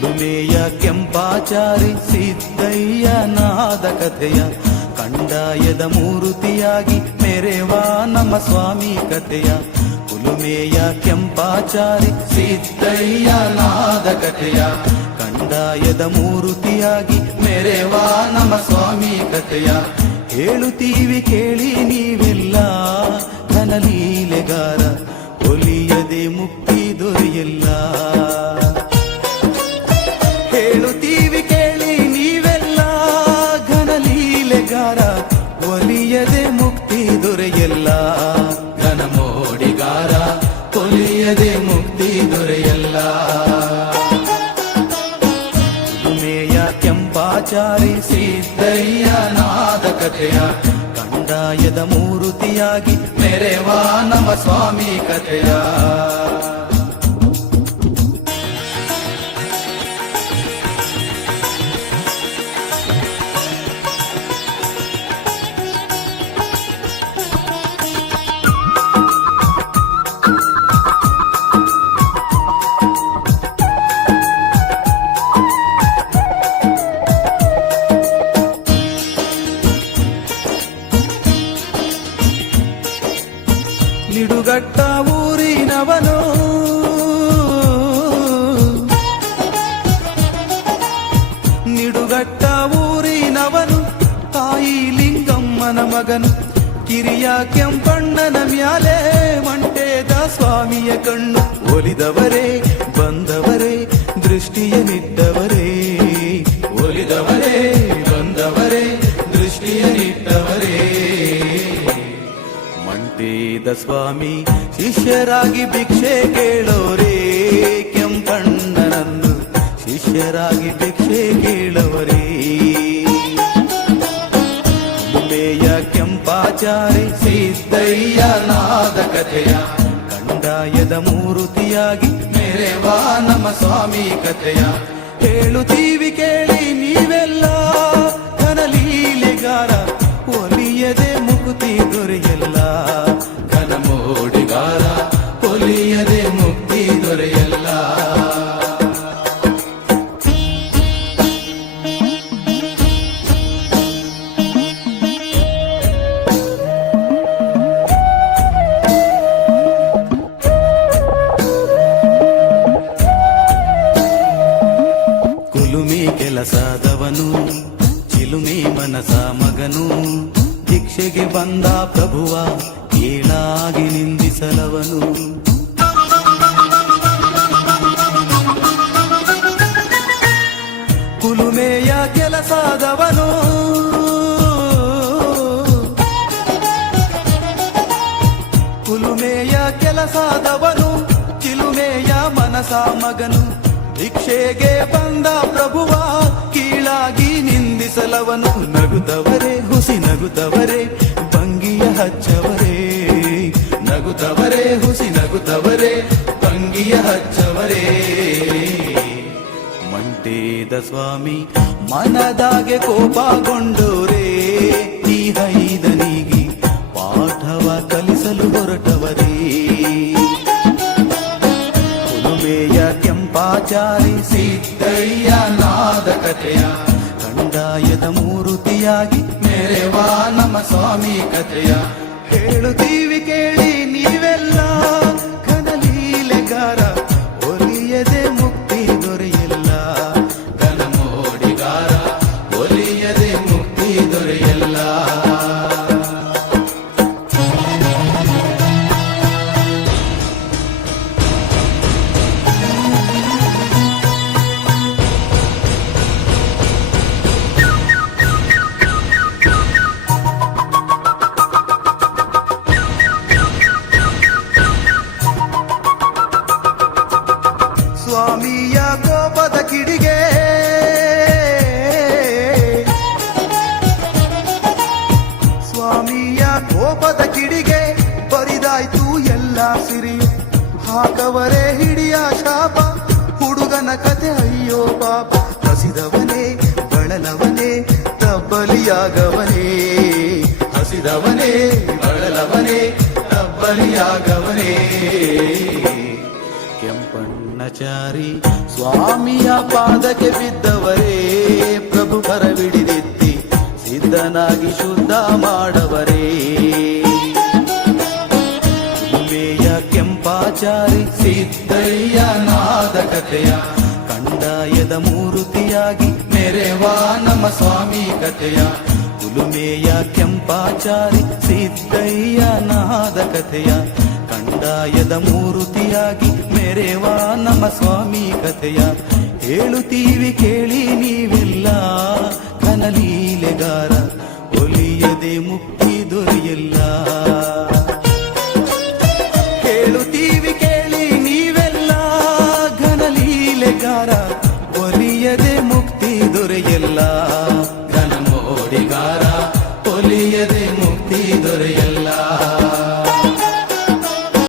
ಕುಲುಮೆಯ ಕೆಂಪಾಚಾರಿ ಸಿದ್ದಯ್ಯನಾದ ಕಥೆಯ ಕಂದಾಯದ ಮೂರುತಿಯಾಗಿ ಮೆರೆವ ನಮ್ಮ ಸ್ವಾಮಿ ಕಥೆಯ. ಕುಲುಮೆಯ ಕೆಂಪಾಚಾರಿ ಸಿದ್ದಯ್ಯನಾದ ಕಥೆಯ ಕಂದಾಯದ ಮೂರುತಿಯಾಗಿ ಮೆರೆವ ನಮ್ಮ ಸ್ವಾಮಿ ಕಥೆಯ. ಹೇಳುತ್ತೀವಿ ಕೇಳಿ ನೀವೆಲ್ಲ ಘನಲೀಲೆಗಾರ, ಒಲಿಯದೆ ಮುಕ್ತಿ ದೊರೆಯಲ್ಲ. ಹೇಳುತ್ತೀವಿ ಕೇಳಿ ನೀವೆಲ್ಲ ಘನಲೀಲೆಗಾರ, ಒಲಿಯದೆ ಮುಕ್ತಿ ದೊರೆಯಲ್ಲ. ಘನಮೋಡಿಗಾರ, ಒಲಿಯದೆ ಮುಕ್ತಿ ದೊರೆಯಲ್ಲ. ಕುಲುಮೆಯ ಕೆಂಪಾಚಾರಿ ಸಿದ್ದಯ್ಯನಾದ ಕಥೆಯ ಕಂದಾಯದ ಮೂರುತಿಯಾಗಿ ಮೆರೆವ ನಮ್ಮ ಸ್ವಾಮಿ ಕಥೆಯ. ನಿಡುಗಟ್ಟ ಊರಿನವನು ನಿಡುಗಟ್ಟ ಊರಿನವನು ತಾಯಿ ಲಿಂಗಮ್ಮನ ಮಗನು. ಕಿರಿಯ ಕೆಂಪಣ್ಣನ ಮ್ಯಾಲೆ ಮಂಟೇದ ಸ್ವಾಮಿಯ ಕಣ್ಣು. ಒಲಿದವರೇ ಬಂದವರೇ ದೃಷ್ಟಿಯನಿಟ್ಟವರೇ, ಒಲಿದವರೇ ಬಂದವರೇ ದೃಷ್ಟಿಯನಿಟ್ಟವರೇ. ಮಂಟೇದ ಸ್ವಾಮಿ ಶಿಷ್ಯರಾಗಿ ಭಿಕ್ಷೆ ಕೇಳೋರೇ, ಕೆಂಪಣ್ಣನನ್ನು ಶಿಷ್ಯರಾಗಿ ಭಿಕ್ಷೆ ಕೇಳವರೇ. ಕುಲುಮೆಯ ಕೆಂಪಾಚಾರಿ ಸಿದ್ದಯ್ಯನಾದ ಕಥೆಯ ಕಂದಾಯದ ಮೂರುತಿಯಾಗಿ ಮೆರೆವ ನಮ್ಮ ಸ್ವಾಮಿ ಕಥೆಯ. ಹೇಳುತ್ತೀವಿ ಕೇಳಿ ನೀವೆಲ್ಲ ಘನಲೀಲೆಗಾರ, ಒಲಿಯದೆ ಮುಕ್ತಿ ದೊರೆಯಲ್ಲ. ಘನಮೋಡಿಗಾರ, ಒಲಿಯದೆ ಮುಕ್ತಿ ದೊರೆಯಲ್ಲ. ಕುಲುಮೆ ಕೆಲಸದವನು, ಚಿಲುಮೆ ಮನಸ ಮಗನು. ಭಿಕ್ಷೆಗೆ ಬಂದ ಪ್ರಭುವ ಕೀಳಾಗಿ ನಿಂದಿಸಲವನು. ಕುಲುಮೆಯ ಕೆಲಸದವನು, ಕುಲುಮೆಯ ಕೆಲಸದವನು, ಚಿಲುಮೆಯ ಮನಸ ಮಗನು. ಭಿಕ್ಷೆಗೆ ಬಂದ ಪ್ರಭುವ ಕೀಳಾಗಿ ನಿಂದಿಸಲವನು. ನಗುತ್ತವರೇ ಹುಸಿ ನಗುತ್ತವರೇ ಭಂಗಿಯ ಹಚ್ಚವರೇ, ನಗುತ್ತವರೇ ಹುಸಿ ನಗುತ್ತವರೇ ಭಂಗಿಯ ಹಚ್ಚವರೇ. ಮಂಟೇದ ಸ್ವಾಮಿ ಮನದಾಗೆ ಕೋಪಗೊಂಡೋರೇ, ಈ ಹೈದನಿಗೆ ಪಾಠವ ಕಲಿಸಲು ಹೊರಟವರೇ. ಕುಲುಮೆಯ ಕೆಂಪಾಚಾರಿ ಸಿದ್ದಯ್ಯನಾದ ಕಥೆಯ ಕಂದಾಯದ ಮೂರುತಿಯಾಗಿ ಮೆರೆವ ನಮ್ಮ ಸ್ವಾಮಿ ಕಥೆಯ. ಹೇಳುತ್ತೀವಿ ಕೇಳಿ ನೀವೆಲ್ಲ ಘನಲೀಲೆಗಾರ, ಒಲಿಯದೆ ಮುಕ್ತಿ ದೊರೆಯಲ್ಲ. ಘನಮೋಡಿಗಾರ, ಒಲಿಯದೆ ಮುಕ್ತಿ ದೊರೆಯಲ್ಲ. ಸ್ವಾಮಿಯ ಕೋಪದ ಕಿಡಿಗೆ, ಸ್ವಾಮಿಯ ಕೋಪದ ಕಿಡಿಗೆ ಬರಿದಾಯ್ತು ಎಲ್ಲ ಸಿರಿಯು. ಹಾಕವರೇ ಹಿಡಿಯ ಶಾಪ, ಹುಡುಗನ ಕತೆ ಅಯ್ಯೋ ಪಾಪ. ಹಸಿದವನೇ ಬಳಲವನೇ ತಬ್ಬಲಿಯಾಗವನೇ, ಹಸಿದವನೇ ಬಳಲವನೇ ತಬ್ಬಲಿಯಾಗವನೇ. ಕೆಂಪಣ್ಣ ಕೆಂಪಾಚಾರಿ ಸ್ವಾಮಿಯ ಪಾದಕ್ಕೆ ಬಿದ್ದವರೇ, ಪ್ರಭು ಕರವಿಡಿದೆತ್ತಿ ಸಿದ್ಧನಾಗಿ ಶುದ್ಧ ಮಾಡವರೇ. ಉಮೇಯ ಕೆಂಪಾಚಾರಿ ಸಿದ್ದಯ್ಯನಾದ ಕಥೆಯ ಕಂದಾಯದ ಮೂರುತಿಯಾಗಿ ಮೆರೆವಾ ನಮ್ಮ ಸ್ವಾಮಿ ಕಥೆಯ. ಉಲುಮೆಯ ಕೆಂಪಾಚಾರಿ ಸಿದ್ದಯ್ಯನಾದ ಕಥೆಯ ಕಂದಾಯದ ಮೂರುತಿಯಾಗಿ ಮೆರೆವಾ ನಮ್ಮ ಸ್ವಾಮಿ ಕಥೆಯ. ಹೇಳುತ್ತೀವಿ ಕೇಳಿ ನೀವೆಲ್ಲ ಕನಲೀಲೆಗಾರ, ಒಲಿಯದೆ ಮುಕ್ತಿ ದೊರೆಯಲ್ಲ.